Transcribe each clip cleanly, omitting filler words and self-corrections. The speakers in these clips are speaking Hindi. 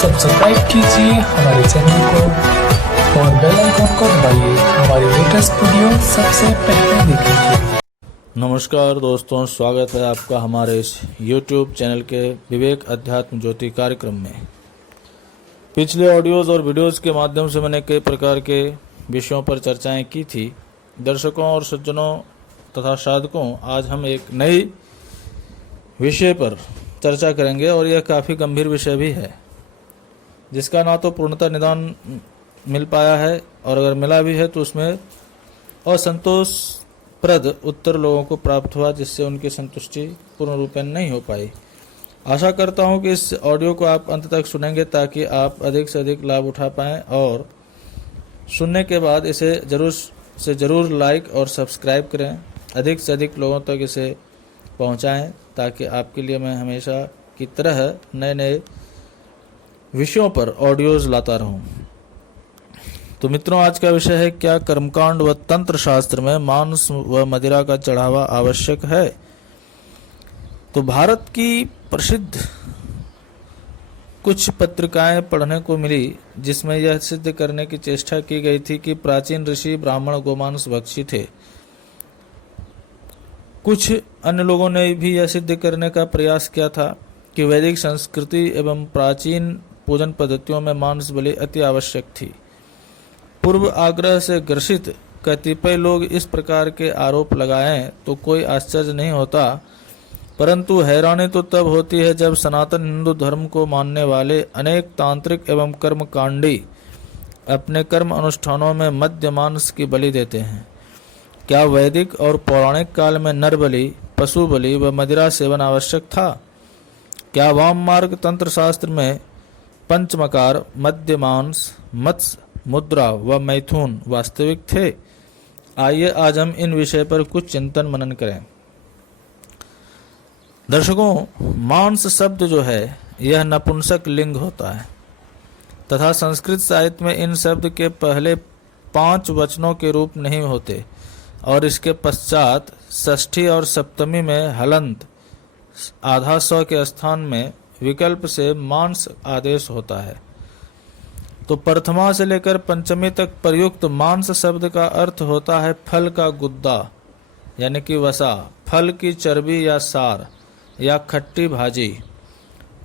सब्सक्राइब कीजिए हमारे चैनल को और बेल आइकन को दबाइए हमारी लेटेस्ट वीडियो सबसे पहले देखने के लिए। नमस्कार दोस्तों, स्वागत है आपका हमारे इस YouTube चैनल के विवेक अध्यात्म ज्योति कार्यक्रम में। पिछले ऑडियोज़ और वीडियोज़ के माध्यम से मैंने कई प्रकार के विषयों पर चर्चाएं की थी। दर्शकों और सज्जनों तथा साधकों, आज हम एक नई विषय पर चर्चा करेंगे और यह काफ़ी गंभीर विषय भी है, जिसका ना तो पूर्णतः निदान मिल पाया है और अगर मिला भी है तो उसमें असंतोषप्रद उत्तर लोगों को प्राप्त हुआ, जिससे उनकी संतुष्टि पूर्ण रूपेण नहीं हो पाई। आशा करता हूं कि इस ऑडियो को आप अंत तक सुनेंगे ताकि आप अधिक से अधिक लाभ उठा पाएं और सुनने के बाद इसे ज़रूर लाइक और सब्सक्राइब करें। अधिक से अधिक लोगों तक इसे पहुंचाएं ताकि आपके लिए मैं हमेशा की तरह नए नए विषयों पर ऑडियोज़ लाता रहूं। तो मित्रों, आज का विषय है, क्या कर्मकांड व तंत्र शास्त्र में मांस व मदिरा का चढ़ावा आवश्यक है। तो भारत की प्रसिद्ध कुछ पत्रिकाएं पढ़ने को मिली, जिसमें यह सिद्ध करने की चेष्टा की गई थी कि प्राचीन ऋषि ब्राह्मण गोमांस भक्षी थे। कुछ अन्य लोगों ने भी यह सिद्ध करने का प्रयास किया था कि वैदिक संस्कृति एवं प्राचीन पूजन पद्धतियों में मांस बलि अति आवश्यक थी। पूर्व आग्रह से ग्रसित कतिपय लोग इस प्रकार के आरोप लगाएं तो कोई आश्चर्य नहीं होता, परंतु हैरानी तो तब होती है जब सनातन हिंदू धर्म को मानने वाले अनेक तांत्रिक एवं कर्मकांडी अपने कर्म अनुष्ठानों में मद्य मांस की बलि देते हैं। क्या वैदिक और पौराणिक काल में नर बलि, पशु बलि व मदिरा सेवन आवश्यक था। क्या वाम मार्ग तंत्र शास्त्र में पंचमकार, मद्य मांस, मत्स्य, मुद्रा व मैथुन वास्तविक थे। आइए आज हम इन विषय पर कुछ चिंतन मनन करें। दर्शकों, मांस शब्द जो है यह नपुंसक लिंग होता है तथा संस्कृत साहित्य में इन शब्द के पहले 5 वचनों के रूप नहीं होते और इसके पश्चात षष्ठी और सप्तमी में हलंत आधा सौ के स्थान में विकल्प से मांस आदेश होता है। तो प्रथमा से लेकर पंचमी तक प्रयुक्त मांस शब्द का अर्थ होता है फल का गुद्दा यानी कि वसा, फल की चर्बी या सार या खट्टी भाजी।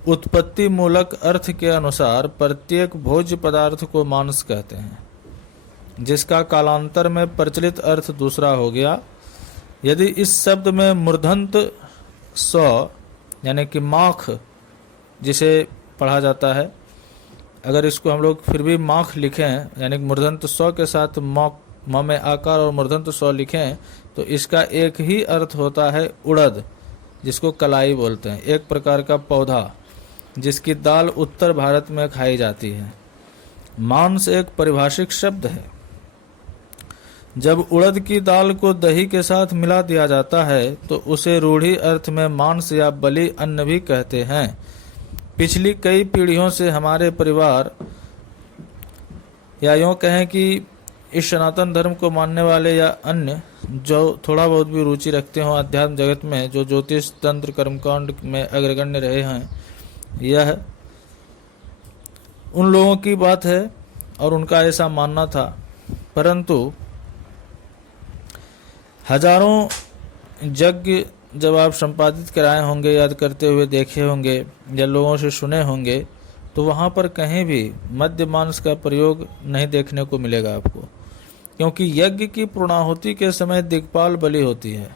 उत्पत्ति मूलक अर्थ के अनुसार प्रत्येक भोज्य पदार्थ को मांस कहते हैं, जिसका कालांतर में प्रचलित अर्थ दूसरा हो गया। यदि इस शब्द में मूर्धन्त सौ यानी कि माख जिसे पढ़ा जाता है, अगर इसको हम लोग फिर भी माख लिखें यानी मूर्धन्त सौ के साथ म में आकार और मूर्धन्त सौ लिखें तो इसका एक ही अर्थ होता है उड़द, जिसको कलाई बोलते हैं, एक प्रकार का पौधा जिसकी दाल उत्तर भारत में खाई जाती है। मांस एक परिभाषिक शब्द है। जब उड़द की दाल को दही के साथ मिला दिया जाता है तो उसे रूढ़ी अर्थ में मांस या बलि अन्न भी कहते हैं। पिछली कई पीढ़ियों से हमारे परिवार या यूँ कहें कि इस सनातन धर्म को मानने वाले या अन्य जो थोड़ा बहुत भी रुचि रखते हों अध्यात्म जगत में, जो ज्योतिष तंत्र कर्मकांड में अग्रगण्य रहे हैं, यह उन लोगों की बात है और उनका ऐसा मानना था। परंतु हजारों यज्ञ जब आप संपादित कराए होंगे, याद करते हुए देखे होंगे या लोगों से सुने होंगे, तो वहाँ पर कहीं भी मद्य मांस का प्रयोग नहीं देखने को मिलेगा आपको, क्योंकि यज्ञ की पूर्णाहुति के समय दिक्पाल बलि होती है।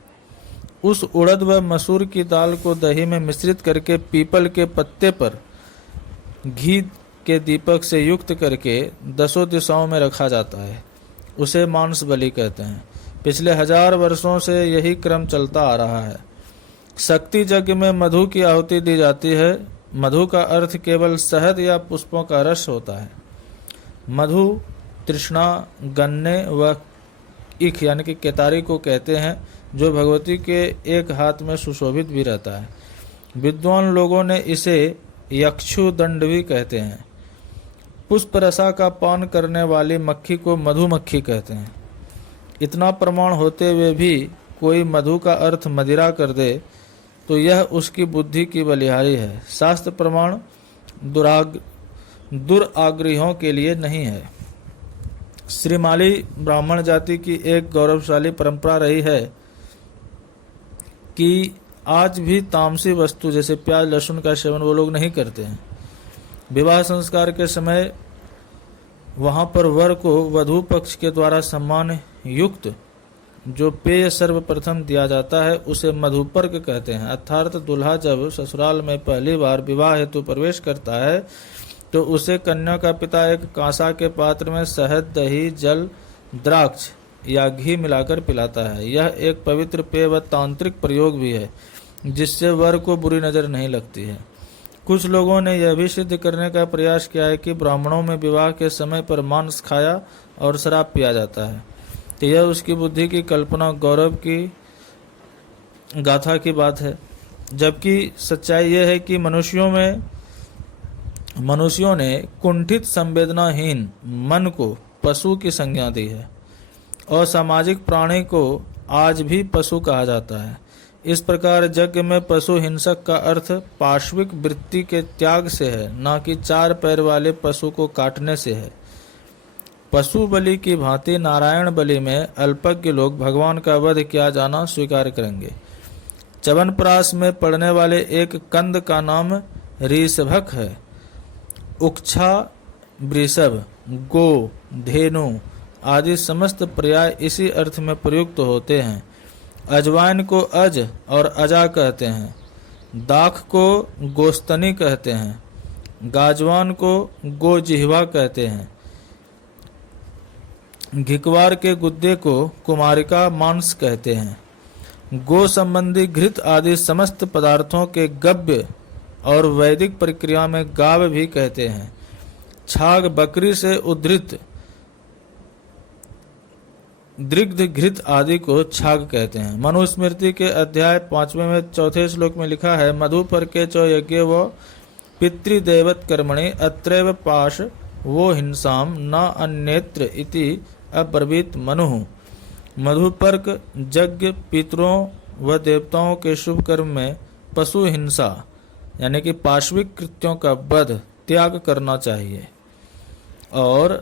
उस उड़द व मसूर की दाल को दही में मिश्रित करके पीपल के पत्ते पर घी के दीपक से युक्त करके 10 दिशाओं में रखा जाता है। उसे मांस बलि कहते हैं। पिछले 1000 वर्षों से यही क्रम चलता आ रहा है। शक्ति यज्ञ में मधु की आहुति दी जाती है। मधु का अर्थ केवल शहद या पुष्पों का रस होता है। मधु तृष्णा, गन्ने व इख यानी कि केतारी को कहते हैं, जो भगवती के एक हाथ में सुशोभित भी रहता है। विद्वान लोगों ने इसे यक्षु दंड भी कहते हैं। पुष्प रसा का पान करने वाली मक्खी को मधुमक्खी कहते हैं। इतना प्रमाण होते हुए भी कोई मधु का अर्थ मदिरा कर दे तो यह उसकी बुद्धि की बलिहारी है। शास्त्र प्रमाण दुराग्रहियों के लिए नहीं है। श्रीमाली ब्राह्मण जाति की एक गौरवशाली परंपरा रही है कि आज भी तामसी वस्तु जैसे प्याज लहसुन का सेवन वो लोग नहीं करते हैं। विवाह संस्कार के समय वहां पर वर को वधू पक्ष के द्वारा सम्मान युक्त जो पेय सर्वप्रथम दिया जाता है उसे मधुपर्क कहते हैं। अर्थात दूल्हा जब ससुराल में पहली बार विवाह हेतु प्रवेश करता है तो उसे कन्या का पिता एक कांसा के पात्र में शहद, दही, जल, द्राक्ष या घी मिलाकर पिलाता है। यह एक पवित्र पेय व तांत्रिक प्रयोग भी है जिससे वर को बुरी नजर नहीं लगती है। कुछ लोगों ने यह भी सिद्ध करने का प्रयास किया है कि ब्राह्मणों में विवाह के समय पर मांस खाया और शराब पिया जाता है, तो यह उसकी बुद्धि की कल्पना, गौरव की गाथा की बात है। जबकि सच्चाई यह है कि मनुष्यों ने कुंठित संवेदनाहीन मन को पशु की संज्ञा दी है और सामाजिक प्राणी को आज भी पशु कहा जाता है। इस प्रकार यज्ञ में पशु हिंसक का अर्थ पार्श्विक वृत्ति के त्याग से है, न कि 4 पैर वाले पशु को काटने से है। पशु बलि की भांति नारायण बलि में अल्पज्ञ लोग भगवान का वध किया जाना स्वीकार करेंगे। च्यवनप्राश में पड़ने वाले एक कंद का नाम ऋषभक है। उक्षा, वृषभ, गो, धेनु आदि समस्त पर्याय इसी अर्थ में प्रयुक्त होते हैं। अजवाइन को अज और अजा कहते हैं, दाख को गोस्तनी कहते हैं, गाजवान को गोजिह्वा कहते हैं, घिकवार के गुद्दे को कुमारिका मांस कहते हैं। गो संबंधी घृत आदि समस्त पदार्थों के गव्य और वैदिक प्रक्रिया में गाव भी कहते हैं। छाग बकरी से उद्धृत दृग्ध घृत आदि को छाग कहते हैं। मनुस्मृति के अध्याय 5वें में 4थे श्लोक में लिखा है, मधुपर के चो यज्ञ व पितृदेवत कर्मणि अत्रैव पाश वो हिंसाम न अन्यत्र इति अब्रवीत मनुः। मधुपर्क यज्ञ, पितरों व देवताओं के शुभ कर्म में पशु हिंसा यानी कि पार्श्विक कृत्यों का वध त्याग करना चाहिए और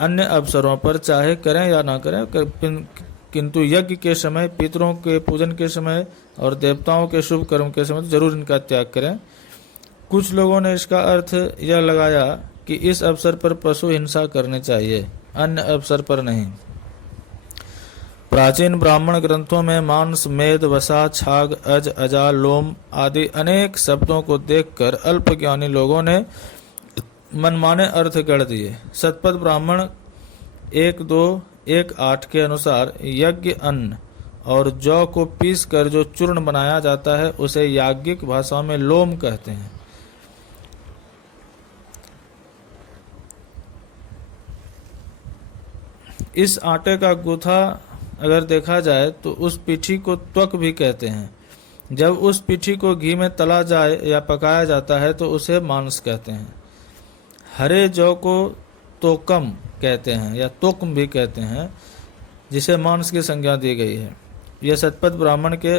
अन्य अवसरों पर चाहे करें या ना करें, किंतु यज्ञ के समय, पितरों के पूजन के समय और देवताओं के शुभ कर्म के समय तो जरूर इनका त्याग करें। कुछ लोगों ने इसका अर्थ यह लगाया कि इस अवसर पर पशु हिंसा करनी चाहिए, अन्य अवसर पर नहीं। प्राचीन ब्राह्मण ग्रंथों में मांस, मेद, वसा, छाग, अज, अजा, लोम आदि अनेक शब्दों को देखकर अल्पज्ञानी लोगों ने मनमाने अर्थ गढ़ दिए। शतपथ ब्राह्मण 1:2:1:8 के अनुसार यज्ञ अन्न और जौ को पीस कर जो चूर्ण बनाया जाता है उसे याज्ञिक भाषा में लोम कहते हैं। इस आटे का गूथा अगर देखा जाए तो उस पीठी को त्वक भी कहते हैं। जब उस पीठी को घी में तला जाए या पकाया जाता है तो उसे मांस कहते हैं। हरे जौ को तोकम कहते हैं या तोकम भी कहते हैं, जिसे मांस की संज्ञा दी गई है। यह शतपथ ब्राह्मण के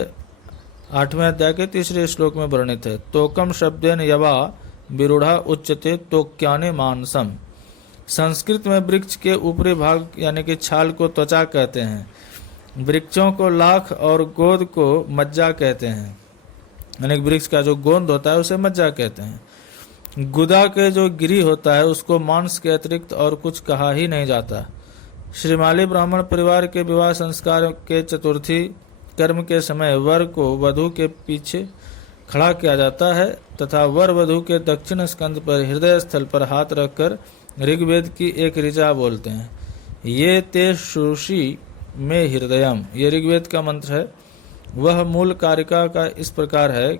8वें अध्याय के 3रे श्लोक में वर्णित है। तोकम शब्देन यवा विरूढ़ा उच्यते तोक्याने मांसम। संस्कृत में वृक्ष के ऊपरी भाग यानी कि छाल को त्वचा कहते हैं। वृक्षों को लाख और गोद को मज्जा कहते हैं, यानी वृक्ष का जो गोंद होता है उसे मज्जा कहते हैं। गुदा के जो गिरी होता है उसको मांस के अतिरिक्त और कुछ कहा ही नहीं जाता। श्रीमाली ब्राह्मण परिवार के विवाह संस्कार के चतुर्थी कर्म के समय वर को वधू के पीछे खड़ा किया जाता है तथा वर वधू के दक्षिण स्कंध पर हृदय स्थल पर हाथ रखकर ऋग्वेद की एक ऋचा बोलते हैं। ये ते शुषि में हृदयम, ये ऋग्वेद का मंत्र है। वह मूल कारिका का इस प्रकार है,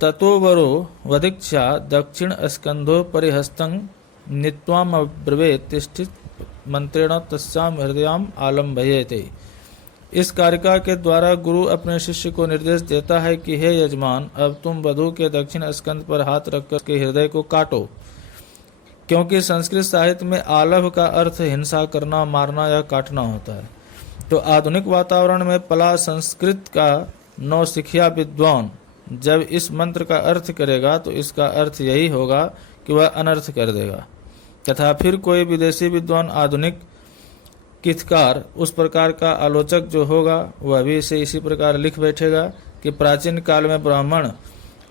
ततोवरो वधिक्षा दक्षिण स्कंधो परिहस्तं नित्वाम अब्रवीत तिष्ठित मंत्रेण तस्याम हृदयाम आलम्बयेते। इस कारिका के द्वारा गुरु अपने शिष्य को निर्देश देता है कि हे यजमान, अब तुम वधू के दक्षिण स्कंध पर हाथ रखकर के हृदय को काटो। क्योंकि संस्कृत साहित्य में आलभ का अर्थ हिंसा करना, मारना या काटना होता है, तो आधुनिक वातावरण में पला संस्कृत का नौसिखिया विद्वान जब इस मंत्र का अर्थ करेगा तो इसका अर्थ यही होगा कि वह अनर्थ कर देगा। तथा फिर कोई विदेशी विद्वान, आधुनिक कितकार, उस प्रकार का आलोचक जो होगा वह भी इसे इसी प्रकार लिख बैठेगा कि प्राचीन काल में ब्राह्मण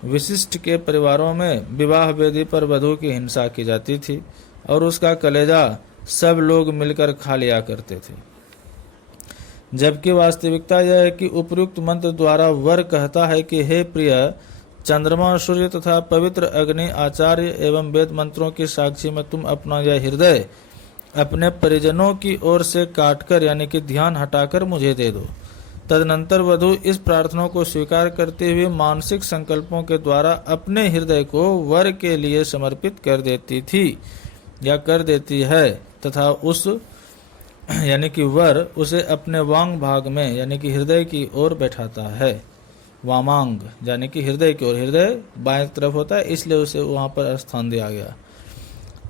विशिष्ट के परिवारों में विवाह वेदी पर वधू की हिंसा की जाती थी और उसका कलेजा सब लोग मिलकर खा लिया करते थे। जबकि वास्तविकता यह है कि उपर्युक्त मंत्र द्वारा वर कहता है कि हे प्रिय चंद्रमा, सूर्य तथा पवित्र अग्नि, आचार्य एवं वेद मंत्रों की साक्षी में तुम अपना यह हृदय अपने परिजनों की ओर से काटकर यानी कि ध्यान हटाकर मुझे दे दो। तदनंतर वधू इस प्रार्थना को स्वीकार करते हुए मानसिक संकल्पों के द्वारा अपने हृदय को वर के लिए समर्पित कर देती थी या कर देती है तथा उस यानी कि वर उसे अपने वांग भाग में यानी कि हृदय की ओर बैठाता है। वामांग यानी कि हृदय की ओर, हृदय बाएं तरफ होता है इसलिए उसे वहां पर स्थान दिया गया।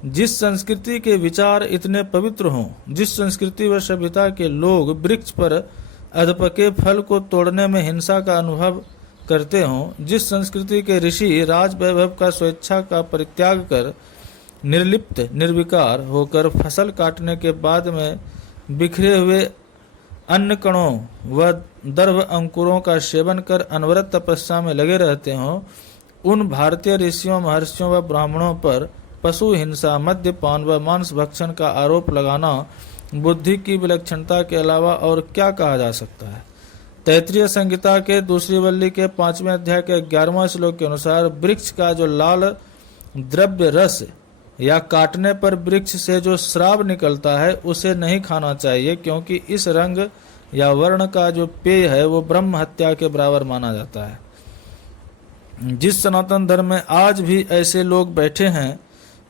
जिस संस्कृति के विचार इतने पवित्र हों, जिस संस्कृति व सभ्यता के लोग वृक्ष पर अधपके फल को तोड़ने में हिंसा का अनुभव करते हों, जिस संस्कृति के ऋषि राज वैभव का स्वेच्छा का परित्याग कर निर्लिप्त निर्विकार होकर फसल काटने के बाद में बिखरे हुए अन्न कणों व दर्भ अंकुरों का सेवन कर अनवरत तपस्या में लगे रहते हों, उन भारतीय ऋषियों, महर्षियों व ब्राह्मणों पर पशु हिंसा, मद्यपान व मांस भक्षण का आरोप लगाना बुद्धि की विलक्षणता के अलावा और क्या कहा जा सकता है। तैत्रीय संहिता के दूसरी वल्ली के 5वें अध्याय के 11वें श्लोक के अनुसार वृक्ष का जो लाल द्रव्य रस या काटने पर वृक्ष से जो श्राव निकलता है उसे नहीं खाना चाहिए, क्योंकि इस रंग या वर्ण का जो पेय है वो ब्रह्म हत्या के बराबर माना जाता है। जिस सनातन धर्म में आज भी ऐसे लोग बैठे हैं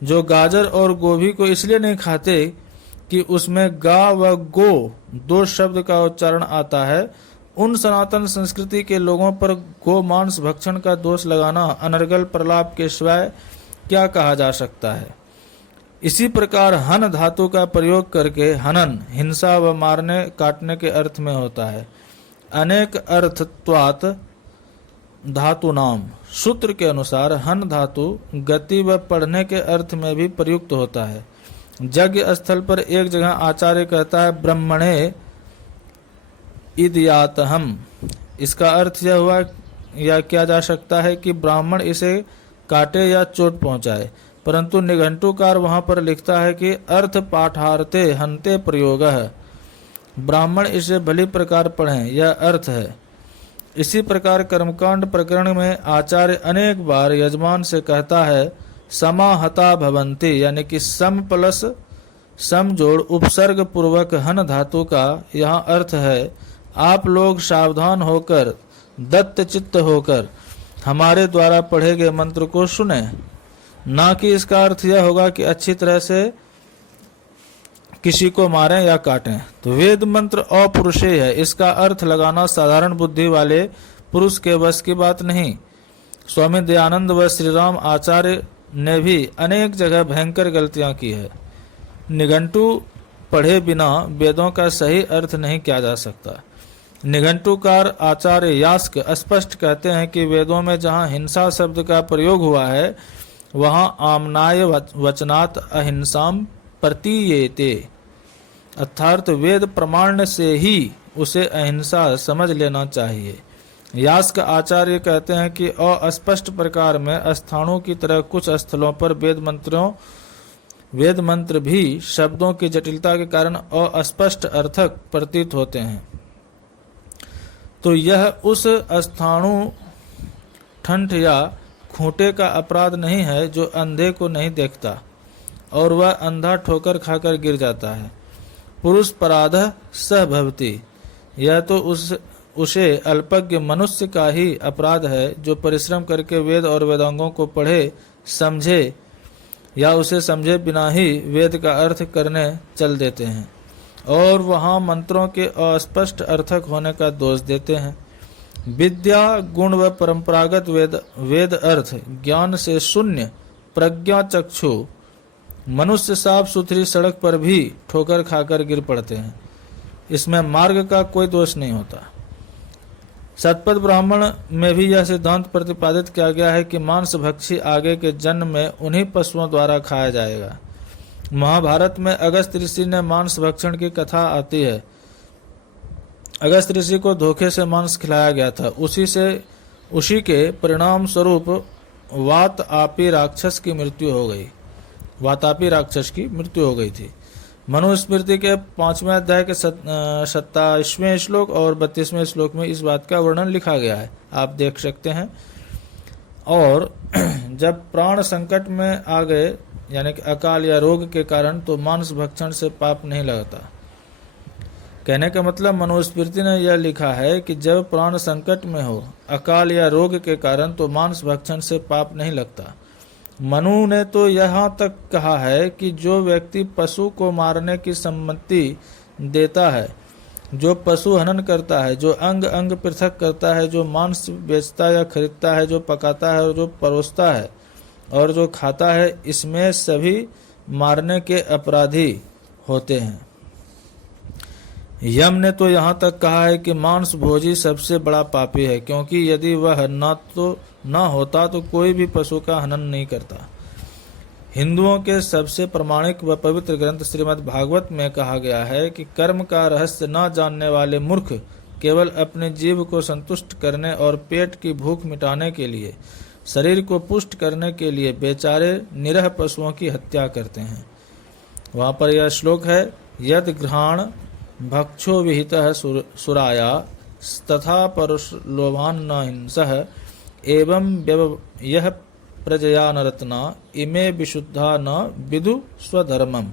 जो गाजर और गोभी को इसलिए नहीं खाते कि उसमें गा व गो दो शब्द का उच्चारण आता है, उन सनातन संस्कृति के लोगों पर गो मांस भक्षण का दोष लगाना अनर्गल प्रलाप के स्वय क्या कहा जा सकता है। इसी प्रकार हन धातु का प्रयोग करके हनन हिंसा व मारने काटने के अर्थ में होता है। अनेक अर्थत्वात् धातु नाम सूत्र के अनुसार हन धातु गति व पढ़ने के अर्थ में भी प्रयुक्त होता है। यज्ञ स्थल पर एक जगह आचार्य कहता है ब्रह्मणे इदयातहम, इसका अर्थ यह हुआ या किया जा सकता है कि ब्राह्मण इसे काटे या चोट पहुंचाए, परंतु निघंटुकार वहां पर लिखता है कि अर्थ पाठार्थे हन्ते प्रयोगः, ब्राह्मण इसे भली प्रकार पढ़ें, यह अर्थ है। इसी प्रकार कर्मकांड प्रकरण में आचार्य अनेक बार यजमान से कहता है समाहता भवन्ति, यानी कि सम प्लस सम जोड़ उपसर्ग पूर्वक हन धातु का यहाँ अर्थ है आप लोग सावधान होकर दत्त चित्त होकर हमारे द्वारा पढ़े गए मंत्र को सुने, ना कि इसका अर्थ यह होगा कि अच्छी तरह से किसी को मारें या काटें। तो वेद मंत्र अपरुषेय है, इसका अर्थ लगाना साधारण बुद्धि वाले पुरुष के वश की बात नहीं। स्वामी दयानंद व श्री राम आचार्य ने भी अनेक जगह भयंकर गलतियां की है। निघंटु पढ़े बिना वेदों का सही अर्थ नहीं किया जा सकता। निघंटुकार आचार्य यास्क स्पष्ट कहते हैं कि वेदों में जहाँ हिंसा शब्द का प्रयोग हुआ है वहाँ आमनाय वचनात् अहिंसाम प्रतीयेते, अर्थात वेद प्रमाण से ही उसे अहिंसा समझ लेना चाहिए। यास्क आचार्य कहते हैं कि अस्पष्ट प्रकार में स्थानों की तरह कुछ स्थलों पर वेद मंत्र भी शब्दों की जटिलता के कारण अस्पष्ट अर्थक प्रतीत होते हैं। तो यह उस स्थाणु ठंठ या खूंटे का अपराध नहीं है जो अंधे को नहीं देखता और वह अंधा ठोकर खाकर गिर जाता है। पुरुष पराधः सह भवति, यह तो उसे अल्पज्ञ मनुष्य का ही अपराध है जो परिश्रम करके वेद और वेदांगों को पढ़े समझे या उसे समझे बिना ही वेद का अर्थ करने चल देते हैं और वहाँ मंत्रों के अस्पष्ट अर्थक होने का दोष देते हैं। विद्या गुण व परंपरागत वेद अर्थ ज्ञान से शून्य प्रज्ञा चक्षु मनुष्य साफ सुथरी सड़क पर भी ठोकर खाकर गिर पड़ते हैं। इसमें मार्ग का कोई दोष नहीं होता। शतपथ ब्राह्मण में भी यह सिद्धांत प्रतिपादित किया गया है कि मांस भक्षी आगे के जन्म में उन्हीं पशुओं द्वारा खाया जाएगा। महाभारत में अगस्त ऋषि ने मांस भक्षण की कथा आती है। अगस्त ऋषि को धोखे से मांस खिलाया गया था। उसी के परिणाम स्वरूप वातापी राक्षस की मृत्यु हो गई। वातापी राक्षस की मृत्यु हो गई थी। मनुस्मृति के 5वें अध्याय के 27वें श्लोक और 32वें श्लोक में इस बात का वर्णन लिखा गया है, आप देख सकते हैं। और जब प्राण संकट में आ गए, यानी कि अकाल या रोग के कारण, तो मांस भक्षण से पाप नहीं लगता। कहने का मतलब मनुस्मृति ने यह लिखा है कि जब प्राण संकट में हो, अकाल या रोग के कारण, तो मांस भक्षण से पाप नहीं लगता। मनु ने तो यहाँ तक कहा है कि जो व्यक्ति पशु को मारने की सम्मति देता है, जो पशु हनन करता है, जो अंग अंग पृथक करता है, जो मांस बेचता या खरीदता है, जो पकाता है और जो परोसता है और जो खाता है, इसमें सभी मारने के अपराधी होते हैं। यम ने तो यहाँ तक कहा है कि मांस भोजी सबसे बड़ा पापी है, क्योंकि यदि वह न होता तो कोई भी पशु का हनन नहीं करता। हिंदुओं के सबसे प्रमाणिक व पवित्र ग्रंथ श्रीमद् भागवत में कहा गया है कि कर्म का रहस्य न जानने वाले मूर्ख केवल अपने जीव को संतुष्ट करने और पेट की भूख मिटाने के लिए, शरीर को पुष्ट करने के लिए बेचारे निरह पशुओं की हत्या करते हैं। वहाँ पर यह श्लोक है, यद घ्राण भक्षो विहितः सुराया तथा परुषलोभान न हिंसः एवं यह प्रजया नरत्ना इमे विशुद्धा न विदु स्वधर्मम।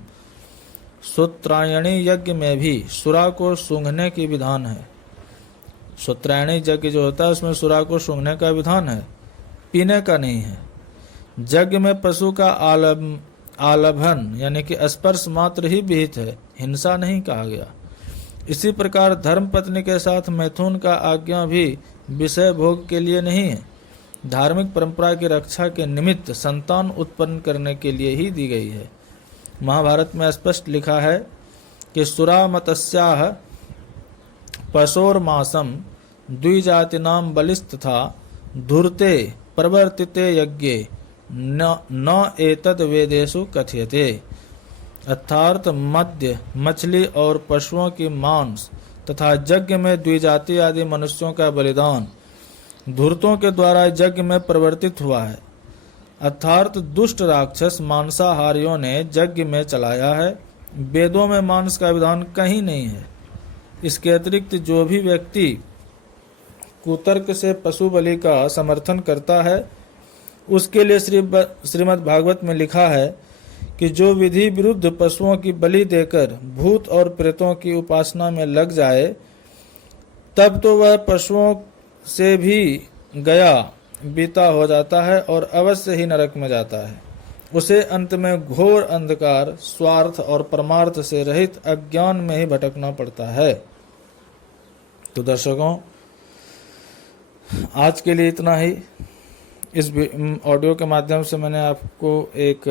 सूत्रायणी यज्ञ में भी सुरा को सूंघने की विधान है। सूत्रायणी यज्ञ जो होता है उसमें सुरा को सूंघने का विधान है, पीने का नहीं है। यज्ञ में पशु का आलभन यानी कि स्पर्श मात्र ही विहित है, हिंसा नहीं कहा गया। इसी प्रकार धर्म पत्नी के साथ मैथुन का आज्ञा भी विषय भोग के लिए नहीं है, धार्मिक परंपरा की रक्षा के निमित्त संतान उत्पन्न करने के लिए ही दी गई है। महाभारत में स्पष्ट लिखा है कि सुरा मतस्याह पशोर्मासम द्विजातिनाम बलिस्तथा धूर्ते प्रवर्तिते यज्ञे न एतद वेदेषु कथ्यते। अर्थात मद्य, मछली और पशुओं की मांस तथा यज्ञ में द्विजाति आदि मनुष्यों का बलिदान धूर्तों के द्वारा यज्ञ में प्रवर्तित हुआ है। अर्थात दुष्ट राक्षस मांसाहारियों ने यज्ञ में चलाया है। वेदों में मांस का विधान कहीं नहीं है। इसके अतिरिक्त जो भी व्यक्ति कुतर्क से पशु बलि का समर्थन करता है, उसके लिए श्रीमद् भागवत में लिखा है कि जो विधि विरुद्ध पशुओं की बलि देकर भूत और प्रेतों की उपासना में लग जाए, तब तो वह पशुओं से भी गया बीता हो जाता है और अवश्य ही नरक में जाता है। उसे अंत में घोर अंधकार, स्वार्थ और परमार्थ से रहित अज्ञान में ही भटकना पड़ता है। तो दर्शकों, आज के लिए इतना ही। इस ऑडियो के माध्यम से मैंने आपको एक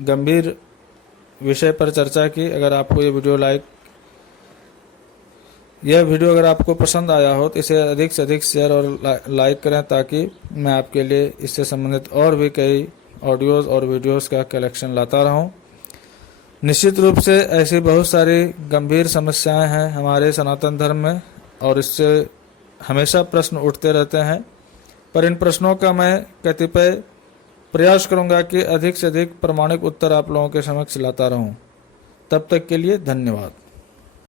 गंभीर विषय पर चर्चा की। अगर आपको यह वीडियो अगर आपको पसंद आया हो तो इसे अधिक से अधिक शेयर और लाइक करें, ताकि मैं आपके लिए इससे संबंधित और भी कई ऑडियोज़ और वीडियोज़ का कलेक्शन लाता रहूं। निश्चित रूप से ऐसी बहुत सारी गंभीर समस्याएं हैं हमारे सनातन धर्म में और इससे हमेशा प्रश्न उठते रहते हैं, पर इन प्रश्नों का मैं कतिपय प्रयास करूंगा कि अधिक से अधिक प्रमाणिक उत्तर आप लोगों के समक्ष लाता रहूं। तब तक के लिए धन्यवाद।